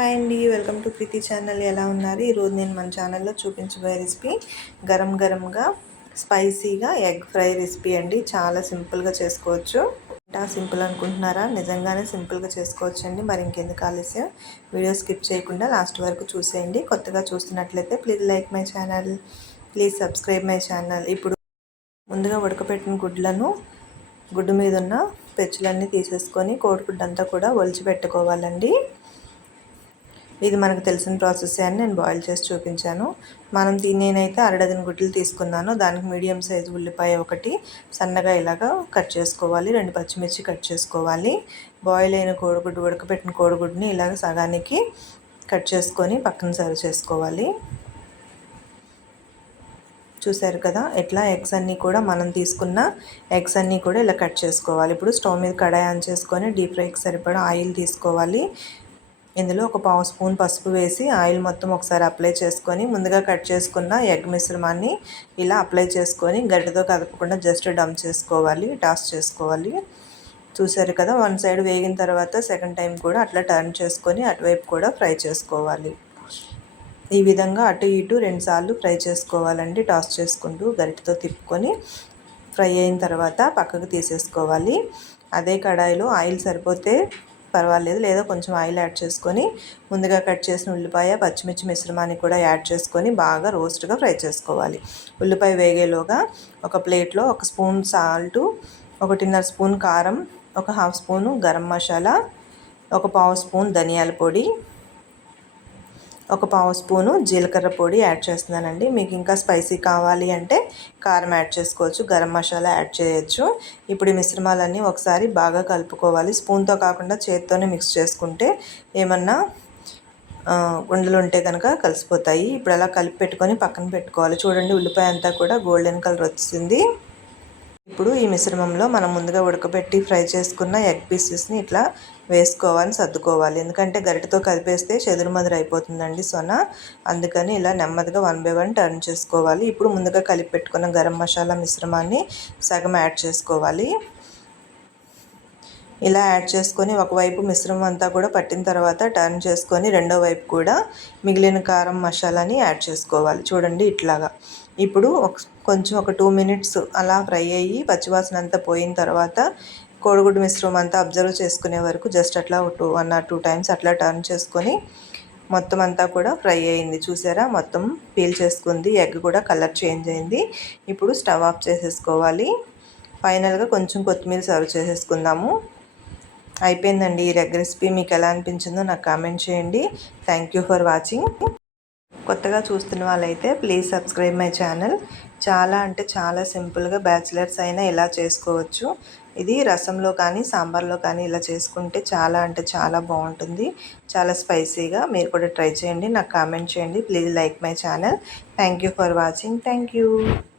Hi అండి welcome to Preethi channel. ఎలా ఉన్నారు? ఈరోజు నేను మన ఛానల్లో చూపించబోయే రెసిపీ గరం గరంగా స్పైసీగా ఎగ్ ఫ్రై రెసిపీ అండి. చాలా సింపుల్గా చేసుకోవచ్చు. ఇంకా సింపుల్ అనుకుంటున్నారా? నిజంగానే సింపుల్గా చేసుకోవచ్చు అండి. మరి ఇంకెందుకు ఆలస్యం? వీడియో స్కిప్ చేయకుండా లాస్ట్ వరకు చూసేయండి. కొత్తగా చూస్తున్నట్లయితే please like my channel please subscribe my channel. ఇప్పుడు ముందుగా ఉడకపెట్టిన గుడ్లను గుడ్డు మీద ఉన్న పెచ్చులన్నీ తీసేసుకొని కోడిగుడ్డంతా కూడా ఒలిచి పెట్టుకోవాలండి. ఇది మనకు తెలిసిన ప్రాసెస్ అని నేను బాయిల్ చేసి చూపించాను. మనం నేనైతే అరడదిన గుడ్లు తీసుకున్నాను. దానికి మీడియం సైజు ఉల్లిపాయ ఒకటి సన్నగా ఇలాగా కట్ చేసుకోవాలి. రెండు పచ్చిమిర్చి కట్ చేసుకోవాలి. బాయిల్ అయిన కోడిగుడ్డు ఉడకపెట్టిన కోడిగుడ్డుని ఇలాగ సగానికి కట్ చేసుకొని పక్కన సర్వ్ చేసుకోవాలి. చూసారు కదా? ఎట్లా ఎగ్స్ అన్నీ కూడా మనం తీసుకున్న ఎగ్స్ అన్నీ కూడా ఇలా కట్ చేసుకోవాలి. ఇప్పుడు స్టవ్ మీద కడాయి ఆన్ చేసుకొని డీప్ ఫ్రైకి సరిపడా ఆయిల్ తీసుకోవాలి. ఇందులో ఒక పావు స్పూన్ పసుపు వేసి ఆయిల్ మొత్తం ఒకసారి అప్లై చేసుకొని ముందుగా కట్ చేసుకున్న ఎగ్ మిశ్రమాన్ని ఇలా అప్లై చేసుకొని గడ్డతో కదపకుండా జస్ట్ డమ్ చేసుకోవాలి టాస్ చేసుకోవాలి. చూసారు కదా వన్ సైడ్ వేగిన తర్వాత సెకండ్ టైం కూడా అట్లా టర్న్ చేసుకొని అటువైపు కూడా ఫ్రై చేసుకోవాలి. ఈ విధంగా అటు ఇటు రెండుసార్లు ఫ్రై చేసుకోవాలండి. టాస్ చేసుకుంటూ గరిటతో తిప్పుకొని ఫ్రై అయిన తర్వాత పక్కకు తీసేసుకోవాలి. అదే కడాయిలో ఆయిల్ సరిపోతే పర్వాలేదు. లేదా కొంచెం ఆయిల్ యాడ్ చేసుకొని ముందుగా కట్ చేసిన ఉల్లిపాయ పచ్చిమిర్చి మిశ్రమాన్ని కూడా యాడ్ చేసుకొని బాగా రోస్ట్గా ఫ్రై చేసుకోవాలి. ఉల్లిపాయ వేగేలోగా ఒక ప్లేట్లో ఒక స్పూన్ సాల్టు ఒకటిన్నర స్పూన్ కారం ఒక హాఫ్ స్పూను గరం మసాలా ఒక పావు స్పూన్ ధనియాల పొడి ఒక పావు స్పూను జీలకర్ర పొడి యాడ్ చేస్తున్నానండి. మీకు ఇంకా స్పైసీ కావాలి అంటే కారం యాడ్ చేసుకోవచ్చు గరం మసాలా యాడ్ చేయొచ్చు. ఇప్పుడు ఈ మిశ్రమాలన్నీ ఒకసారి బాగా కలుపుకోవాలి. స్పూన్తో కాకుండా చేత్తోనే మిక్స్ చేసుకుంటే ఏమన్నా గుండెలు ఉంటే కనుక కలిసిపోతాయి. ఇప్పుడు అలా కలిపి పెట్టుకొని పక్కన పెట్టుకోవాలి. చూడండి ఉల్లిపాయ అంతా కూడా గోల్డెన్ కలర్ వచ్చింది. ఇప్పుడు ఈ మిశ్రమంలో మనం ముందుగా ఉడకబెట్టి ఫ్రై చేసుకున్న ఎగ్ పీసెస్ని ఇట్లా వేసుకోవాలి సర్దుకోవాలి. ఎందుకంటే గరిటతో కదిపేస్తే చెదురు మదురు అయిపోతుందండి సొన. అందుకని ఇలా నెమ్మదిగా వన్ బై వన్ టర్న్ చేసుకోవాలి. ఇప్పుడు ముందుగా కలిపి పెట్టుకున్న గరం మసాలా మిశ్రమాన్ని సగం యాడ్ చేసుకోవాలి. ఇలా యాడ్ చేసుకొని ఒకవైపు మిశ్రమం అంతా కూడా పట్టిన తర్వాత టర్న్ చేసుకొని రెండో వైపు కూడా మిగిలిన కారం మసాలాని యాడ్ చేసుకోవాలి. చూడండి ఇట్లాగా. ఇప్పుడు ఒక కొంచెం ఒక టూ మినిట్స్ అలా ఫ్రై అయ్యి పచ్చివాసన అంతా పోయిన తర్వాత కోడిగుడ్డు మిశ్రమం అంతా అబ్జర్వ్ చేసుకునే వరకు జస్ట్ అట్లా two one or two times అట్లా టర్న్ చేసుకొని మొత్తం అంతా కూడా ఫ్రై అయింది. చూసారా? మొత్తం పీల్ చేసుకుంది. ఎగ్ కూడా కలర్ చేంజ్ అయింది. ఇప్పుడు స్టవ్ ఆఫ్ చేసేసుకోవాలి. ఫైనల్గా కొంచెం కొత్తిమీర సర్వ్ చేసేసుకుందాము. అయిపోయిందండి ఈ ఎగ్ రెసిపీ మీకు ఎలా అనిపించిందో నాకు కామెంట్ చేయండి. థ్యాంక్ యూ ఫర్ వాచింగ్ కొత్తగా చూస్తున్న వాళ్ళైతే ప్లీజ్ సబ్స్క్రైబ్ మై ఛానల్ చాలా అంటే చాలా సింపుల్గా బ్యాచిలర్స్ అయినా ఇలా చేసుకోవచ్చు. ఇది రసంలో కానీ సాంబార్లో కానీ ఇలా చేసుకుంటే చాలా అంటే చాలా బాగుంటుంది. చాలా స్పైసీగా మీరు కూడా ట్రై చేయండి. నాకు కామెంట్ చేయండి. Please like my channel thank for watching thank